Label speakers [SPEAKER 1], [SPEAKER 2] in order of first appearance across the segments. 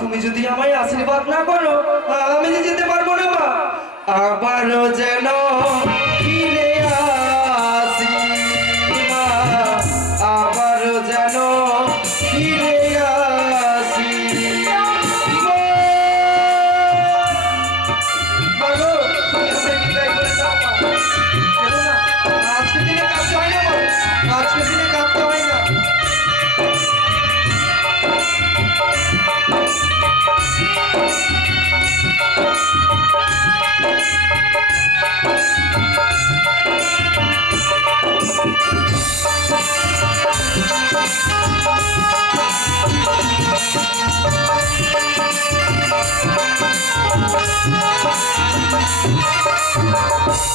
[SPEAKER 1] তুমি যদি আমায় আশীর্বাদ না করো আমি যেতে পারব না মা। আবারও যেন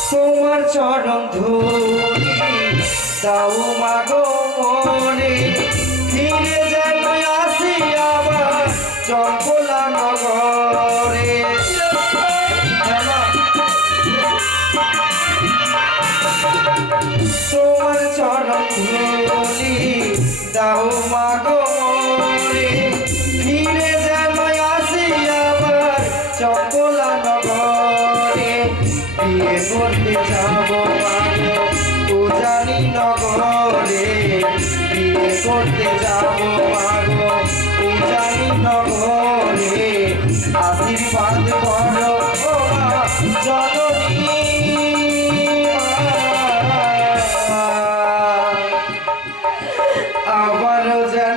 [SPEAKER 1] তোমার চরণ ধরি, তাও মাগো মনে। ফিরে যাই আসি আবার চম্পলা নগরে। তোমার চরণ ধরি, তাও মাগো দিয়ে করতে যাব পূজারি নগরে বিয়ে করতে যাব পাগল পূজারি নগরে আশীর্বাদ করো জননী। আবারও যেন